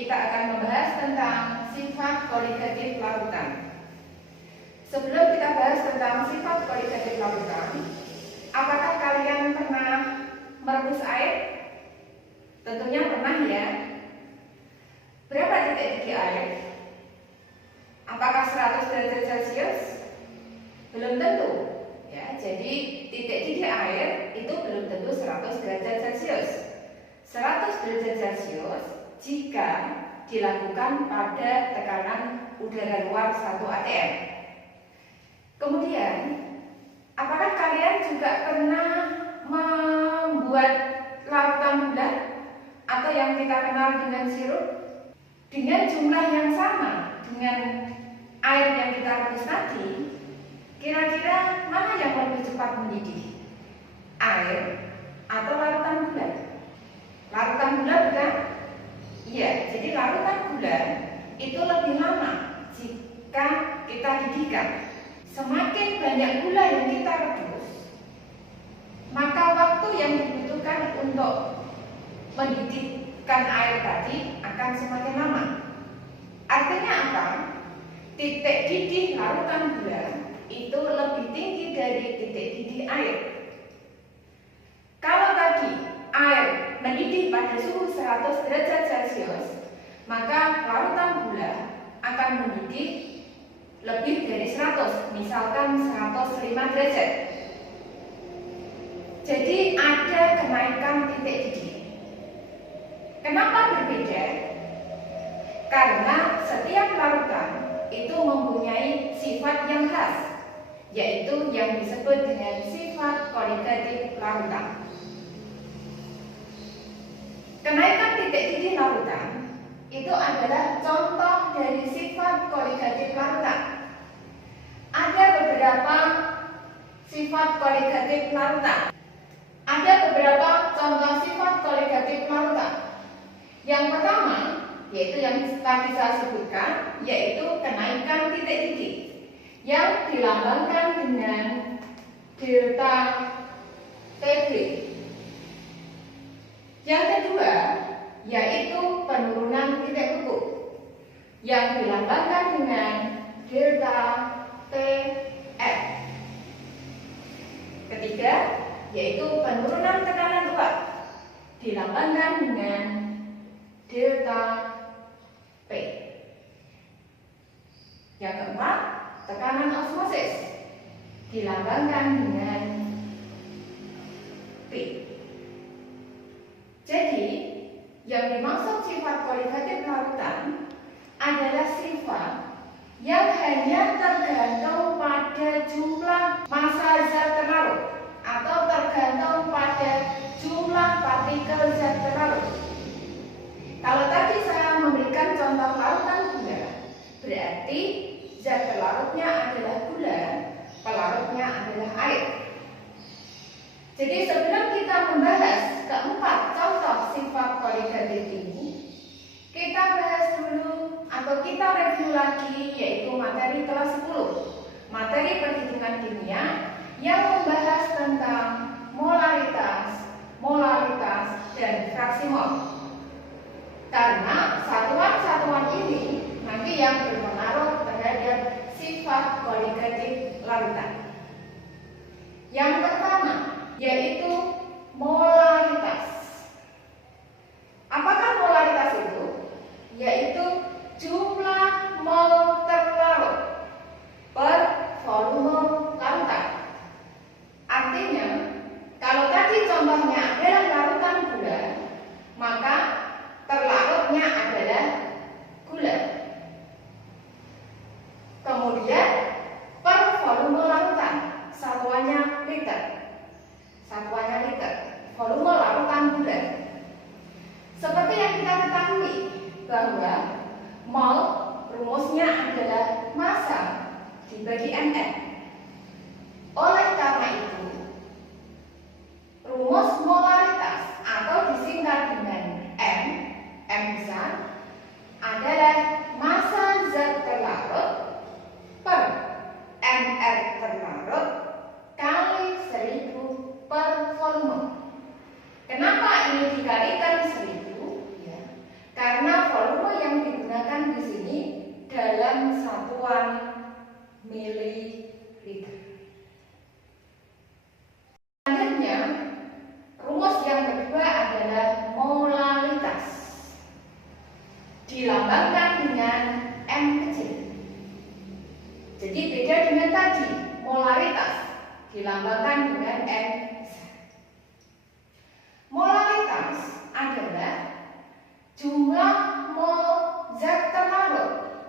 kita akan membahas tentang sifat koligatif larutan. Sebelum kita bahas tentang sifat koligatif larutan, apakah kalian pernah merebus air? Tentunya pernah ya. Berapa titik didih air? Apakah 100 derajat Celcius? Belum tentu ya. Jadi titik didih air itu belum tentu 100 derajat Celcius. 100 derajat Celcius jika dilakukan pada tekanan udara luar 1 atm. Kemudian, apakah kalian juga pernah membuat larutan gula atau yang kita kenal dengan sirup dengan jumlah yang sama dengan air yang kita rebus tadi? Kira-kira mana yang lebih cepat mendidih? Air atau larutan gula? Larutan gula bukan? Iya, jadi larutan gula itu lebih lama jika kita didihkan. Semakin banyak gula yang kita rebus, maka waktu yang dibutuhkan untuk mendidihkan air tadi akan semakin lama. Artinya apa? Titik didih larutan gula itu lebih tinggi dari titik didih air. Kalau tadi air mendidih pada suhu 100 derajat Celcius, maka larutan gula akan mendidih lebih dari 100, misalkan 105 derajat. Jadi ada kenaikan titik didih. Kenapa berbeda? Karena setiap larutan itu mempunyai sifat yang khas, yaitu yang disebut dengan sifat koligatif larutan. Kenaikan titik didih larutan itu adalah contoh dari sifat koligatif larutan. Ada beberapa sifat koligatif larutan. Ada beberapa contoh sifat koligatif larutan. Yang pertama, yaitu yang tadi saya sebutkan, yaitu kenaikan titik didih yang dilambangkan dengan delta TB. Yang kedua, yaitu penurunan titik beku yang dilambangkan dengan delta TF. Ketiga, yaitu penurunan tekanan luar dilambangkan dengan delta P. Yang keempat, tekanan osmosis dilambangkan dengan P. Jadi, yang dimaksud sifat koligatif larutan adalah sifat yang hanya tergantung pada jumlah massa zat terlarut atau tergantung pada jumlah partikel zat terlarut. Kalau tadi saya memberikan contoh larutan gula, berarti zat terlarutnya adalah gula, pelarutnya adalah air. Jadi sebelum kita membahas keempat contoh sifat koligatif ini, kita bahas dulu atau kita review lagi, yaitu materi kelas 10, materi perhitungan kimia yang membahas tentang molaritas, dan fraksi mol. Karena satuan-satuan ini nanti yang berpengaruh terhadap sifat koligatif larutan. Yang pertama, yaitu molaritas. Apakah molaritas itu? Yaitu jumlah mol terlarut per volume larutan. Artinya, kalau tadi contohnya adalah larutan gula, maka terlarutnya adalah gula. Kemudian per volume larutan, satuannya liter. Volume larutan gula. Seperti yang kita ketahui bahwa mol rumusnya adalah massa dibagi ml. Oleh karena itu, rumus molaritas atau disingkat dengan M besar adalah massa zat terlarut per ml terlarut kali 1000 per volume. Kenapa ini dikalikan 1000? Ya, karena volume dilambangkan dengan M kecil. Jadi beda dengan tadi, molaritas dilambangkan dengan M besar. Molaritas adalah jumlah mol zat terlarut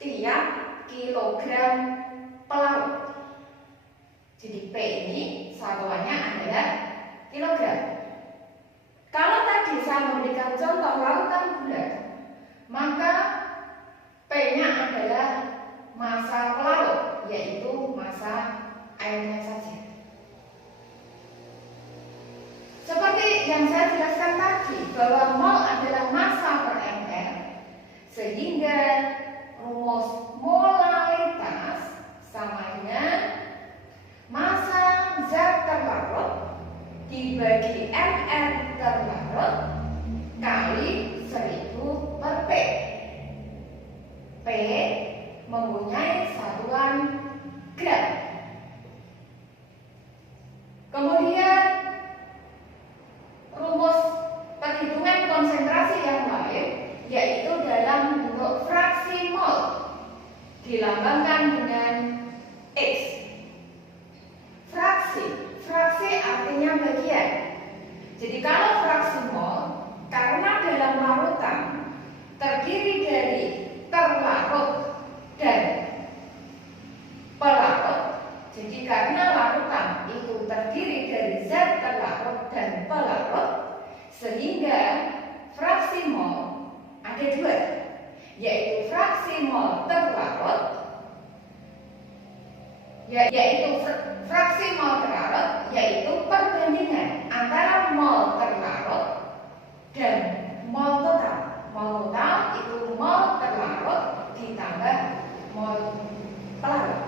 tiap kilogram pelarut. Jadi P ini satuannya adalah kilogram. Kalau tadi saya memberikan contoh larutan gula, maka P-nya adalah massa pelarut, yaitu massa airnya saja. Seperti yang saya jelaskan tadi, bahwa mol adalah massa per ml, sehingga rumus molaritas sama dengan massa zat terlarut dibagi ml terlarut kali 1000 per P. P mempunyai satuan gram. Kemudian rumus perhitungan konsentrasi yang lain yaitu dalam bentuk fraksi mol dilambangkan dengan X. Fraksi artinya bagian. Jadi kalau fraksi mol, karena dalam larutan terdiri dari terlarut dan pelarut, jadi karena larutan itu terdiri dari zat terlarut dan pelarut, sehingga fraksi mol ada dua, yaitu fraksi mol terlarut, yaitu perbandingan antara mol terlarut dan mol total. Mol total itu mol terlarut ditambah mol pelarut.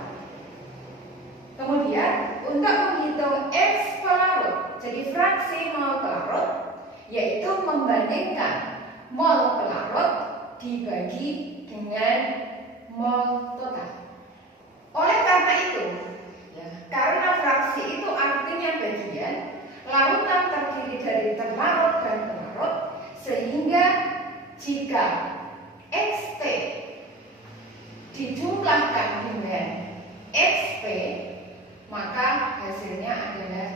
Kemudian untuk menghitung X pelarut, jadi fraksi mol pelarut, yaitu membandingkan mol pelarut dibagi dengan mol total. Oleh karena itu, karena fraksi itu artinya bagian, larutan terdiri dari terlarut dan pelarut, sehingga jika XT dijumlahkan dengan XP, maka hasilnya adalah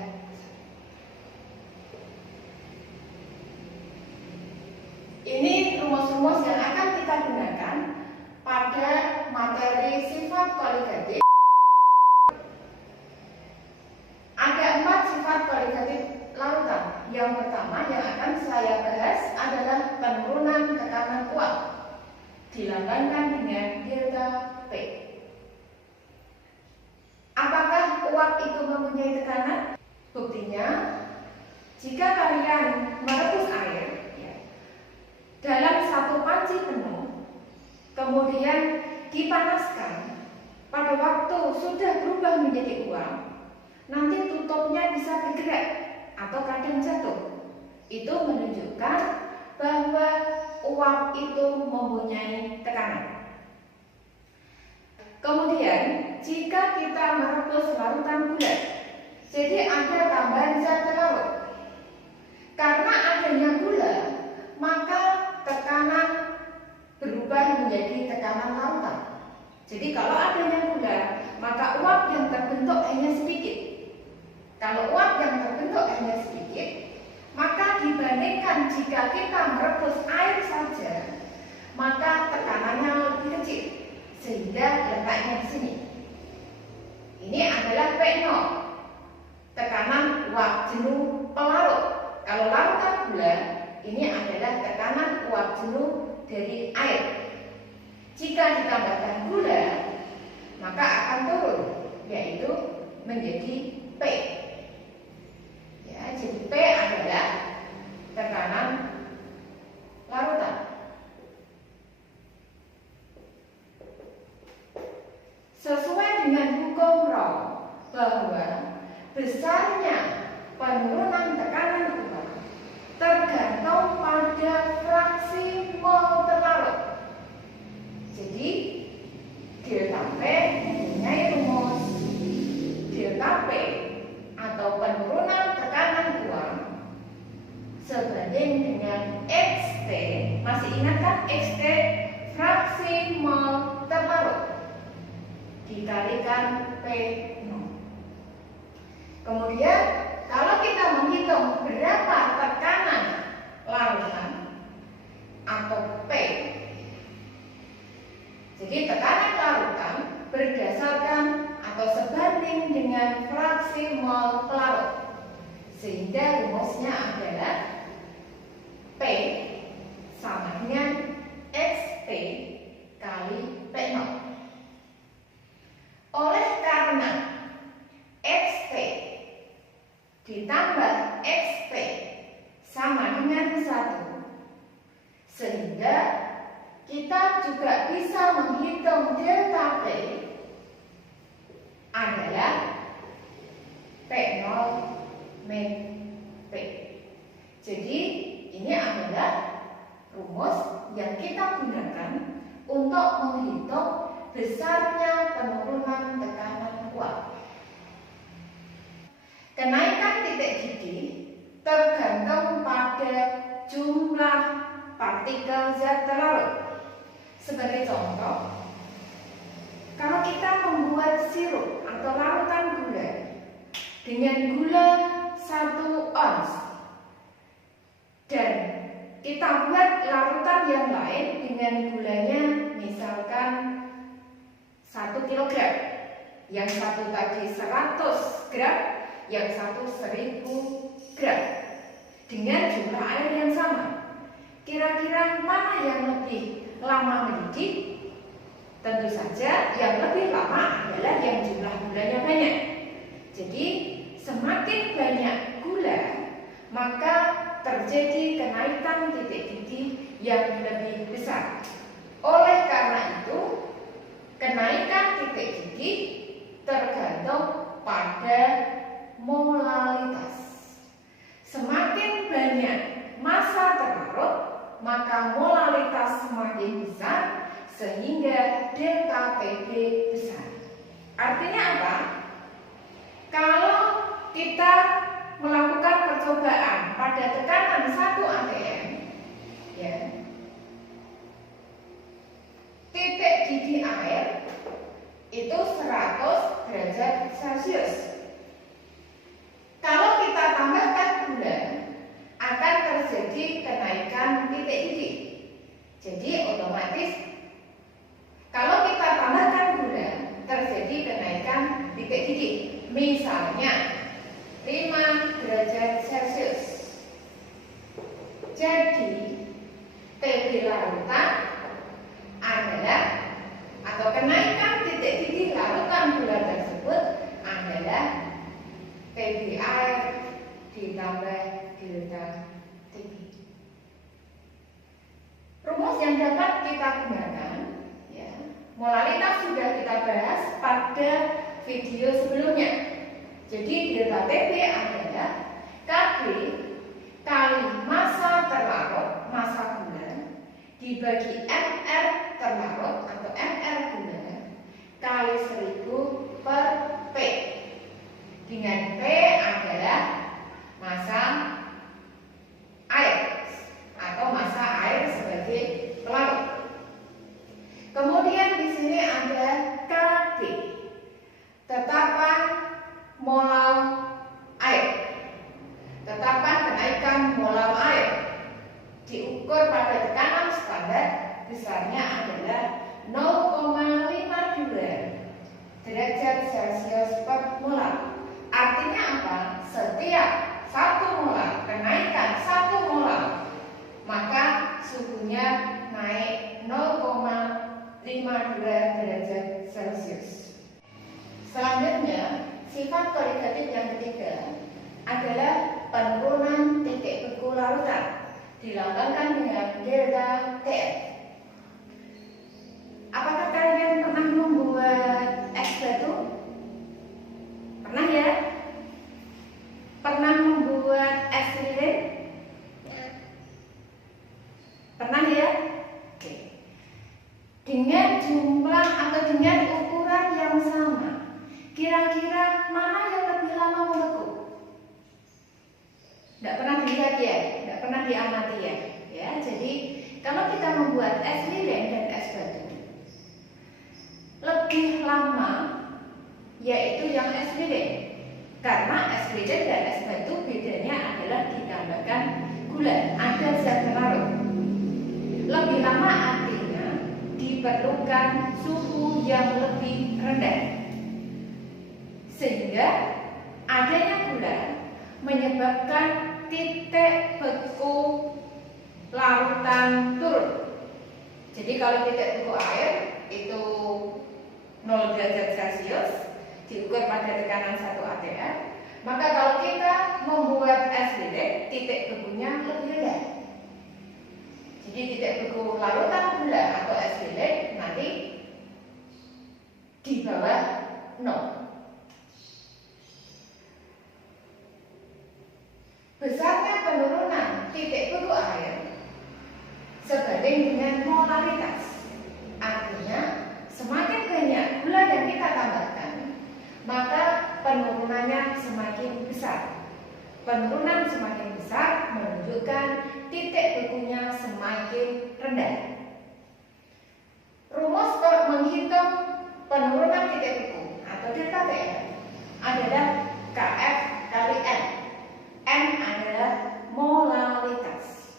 ini rumus-rumus yang akan kita gunakan pada materi sifat koligatif. Ada 4 sifat koligatif larutan. Yang pertama yang akan saya bahas adalah penurunan tekanan uap, dilambangkan dengan delta P. Apakah uap itu mempunyai tekanan? Buktinya, jika kalian merebus air dalam satu panci penuh, kemudian dipanaskan, pada waktu sudah berubah menjadi uap, nanti tutupnya bisa bergerak atau kadang jatuh. Itu menunjukkan bahwa uap itu mempunyai tekanan. Kemudian jika kita merebus larutan gula, jadi ada tambahan zat terlarut. Karena adanya gula, maka tekanan berubah menjadi tekanan larutan. Jadi kalau adanya gula, maka uap yang terbentuk hanya sedikit. Kalau uap yang terbentuk hanya sedikit, maka dibandingkan jika kita merebus air saja, maka tekanannya lebih kecil, sehingga letaknya di sini. Ini adalah P0, tekanan uap jenuh pelarut. Kalau larutan gula, ini adalah tekanan uap jenuh dari air. Jika ditambahkan gula, maka akan turun, yaitu menjadi P. Ya, jadi P adalah tekanan larutan. Sesuai dengan hukum Raw bahwa besarnya penurunan tekanan uap tergantung pada fraksi mol terlarut. Jadi delta P mempunyai rumus delta P atau penurunan tekanan uap sebanding dengan XT Masih ingat kan XT fraksi mol terlarut dikalikan P0. Kemudian kalau kita menghitung berapa tekanan larutan atau P, jadi tekanan larutan berdasarkan atau sebanding dengan fraksi mol pelarut, sehingga rumusnya adalah P sama dengan XT kali P0. Oleh karena XT ditambah XP sama dengan 1, sehingga kita juga bisa menghitung delta P adalah P0 min P. Jadi ini adalah rumus yang kita gunakan untuk menghitung besarnya penurunan tekanan uap. Kenaikan titik didih tergantung pada jumlah partikel zat terlarut. Sebagai contoh, kalau kita membuat sirup atau larutan gula dengan gula 1 ons dan kita buat larutan yang lain dengan gulanya misalkan 1 kg, yang satu tadi 100 gram, yang satu 1000 gram, dengan jumlah air yang sama. Kira-kira mana yang lebih lama mendidih? Tentu saja yang lebih lama adalah yang jumlah gulanya banyak. Jadi semakin banyak gula, maka terjadi kenaikan titik didih yang lebih besar. Oleh karena itu, kenaikan titik didih tergantung pada molalitas. Semakin banyak massa terlarut, maka molalitas semakin besar, sehingga delta PB besar. Artinya apa? Kalau kita melakukan percobaan pada tekanan 1 atm, ya, titik didih air itu 100 derajat Celcius. Kalau kita tambahkan gula, akan terjadi kenaikan titik didih. Jadi otomatis kalau kita tambahkan gula, terjadi kenaikan titik didih. Misalnya 5 derajat Celcius. Jadi TB larutan adalah, atau kenaikan titik didih larutan gula tersebut adalah TB air ditambah delta TB. Rumus yang dapat kita gunakan, ya, molalitas sudah kita bahas pada video sebelumnya. Jadi delta TB adalah KB kali massa terlarut, massa gula, dibagi MR terlarut atau MR gula kali 1000 per P, dengan P adalah massa air atau massa air sebagai pelarut. Kemudian di sini ada KB, tetapan molal air, tetapan kenaikan molal air diukur pada tekanan standar, besarnya adalah 0,52 derajat Celcius per molar. Artinya apa? Setiap 1 molar kenaikan 1 molar, maka suhunya naik 0,52 derajat Celcius. Selanjutnya, sifat kualitatif yang ketiga adalah penurunan titik beku larutan, dilambangkan dengan delta TF. Apakah kalian pernah membuat es batu? Pernah ya? Pernah membuat es lilin? Pernah ya? Oke. Dengan jumlah atau dengan ukuran yang sama, kira-kira mana yang lebih lama membeku? Tidak pernah dilihat ya? Tidak pernah diamati ya? Ya, jadi kalau kita membuat es lilin dan es batu, lebih lama yaitu yang es lilin. Karena es lilin dan es batu bedanya adalah ditambahkan gula, ada zat pelarut. Lebih lama artinya diperlukan suhu yang lebih rendah, sehingga adanya gula menyebabkan titik beku larutan turun. Jadi kalau titik beku air itu 0 derajat Celcius diukur pada tekanan 1 atm, maka kalau kita membuat es lilin, titik bekunya lebih rendah. Jadi titik beku larutan gula atau es lilin nanti di bawah 0. Besarnya penurunan titik beku air sebanding dengan molaritas. Artinya semakin banyak gula yang kita tambahkan, maka penurunannya semakin besar. Penurunan semakin besar menunjukkan titik bekunya semakin rendah. Rumus menghitung penurunan titik beku atau delta TF adalah Kf kali N. N adalah molaritas.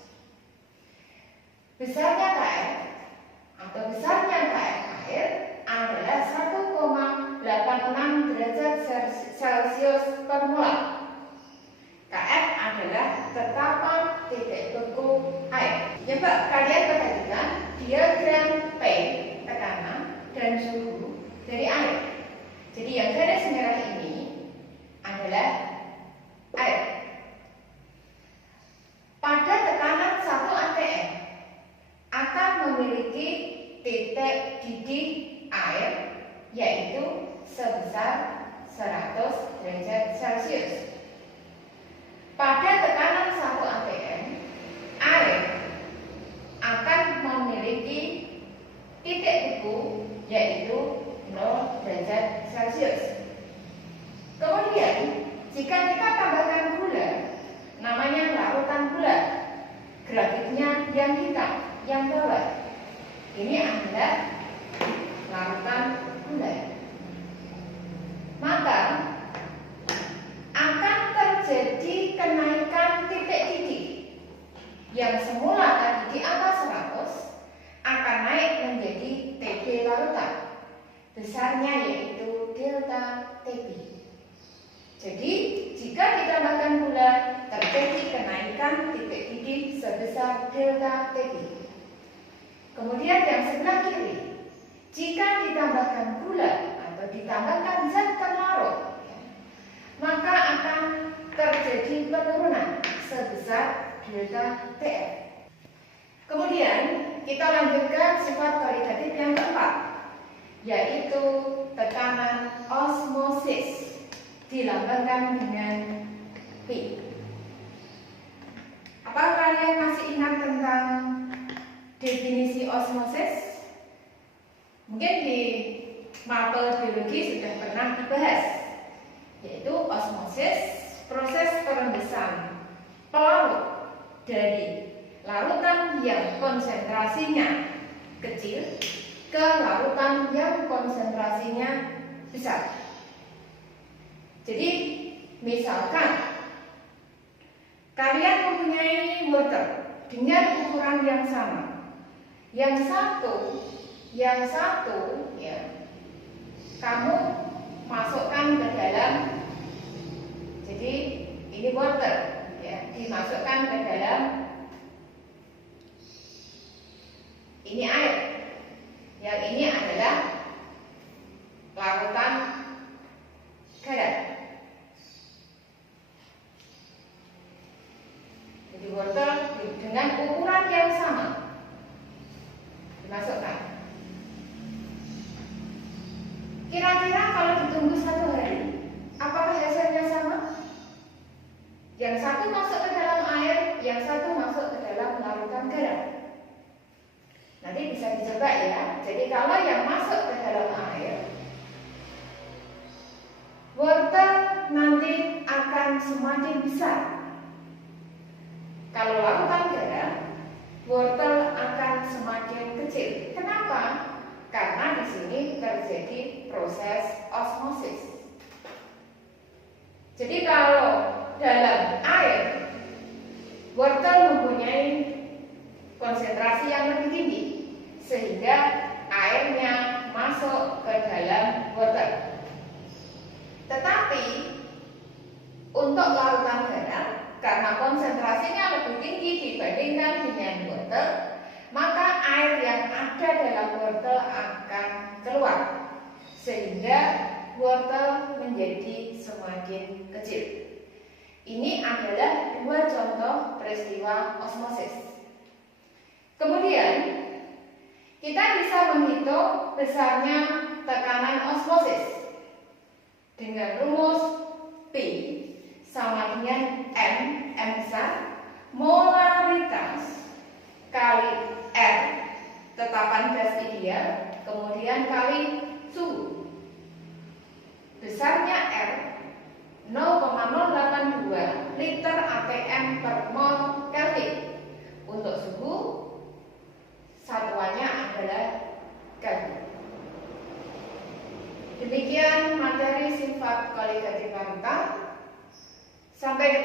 Besarnya Kf atau besarnya Kf air adalah 1,86 derajat Celcius per molar. Kf adalah tetapan titik beku air. Coba kalian perhatikan diagram P, tekanan dan suhu dari air. Jadi yang garis merah ini adalah air. Pada tekanan 1 atm akan memiliki titik didih air yaitu sebesar 100 derajat Celcius. Pada tekanan 1 atm, air akan memiliki titik beku yaitu 0 derajat Celcius. Kemudian, jika kita tambahkan gula, namanya larutan gula, grafiknya yang hitam, yang bawah. Ini adalah larutan gula. Maka akan terjadi kenaikan titik didih yang semula tadi di atas 100 akan naik menjadi TB larutan. Besarnya yaitu delta TB. Jadi jika ditambahkan gula terjadi kenaikan titik didih sebesar delta TB. Kemudian yang sebelah kiri, jika ditambahkan gula atau ditambahkan zat pelarut, maka akan terjadi penurunan sebesar delta TF. Kemudian kita lanjutkan sifat kualitatif yang keempat, yaitu tekanan osmosis, dilambangkan dengan P. Apakah kalian masih ingat tentang definisi osmosis? Mungkin di mapel biologi sudah pernah dibahas, yaitu osmosis, proses perembesan pelarut dari larutan yang konsentrasinya kecil ke larutan yang konsentrasinya besar. Jadi misalkan kalian mempunyai wortel dengan ukuran yang sama, yang satu ya kamu masukkan ke dalam, jadi ini wortel ya, dimasukkan ke dalam ini air, yang ini adalah larutan garam. Jadi wortel dengan ukuran yang sama dimasukkan. Kira-kira kalau ditunggu 1 hari, apakah hasilnya sama? Yang satu masuk ke dalam air, yang satu masuk ke dalam larutan garam. Nanti bisa dicoba ya. Jadi kalau yang masuk ke dalam air, wortel nanti akan semakin besar. Kalau larutan garam, wortel akan semakin di sini terjadi proses osmosis. Jadi kalau dalam air, wortel mempunyai konsentrasi yang lebih tinggi sehingga airnya masuk ke dalam wortel. Tetapi untuk larutan garam, karena konsentrasinya lebih tinggi dibandingkan dengan wortel, maka air yang ada dalam wortel akan keluar sehingga wortel menjadi semakin kecil. Ini adalah dua contoh peristiwa osmosis. Kemudian kita bisa menghitung besarnya tekanan osmosis dengan rumus P sama dengan M besar, molaritas kali R, tetapan gas ideal, kemudian kali suhu. Besarnya R 0,082 liter atm per mol Kelvin. Untuk suhu, satuannya adalah Kelvin. Demikian materi sifat koligatif larutan. Sampai ketemu.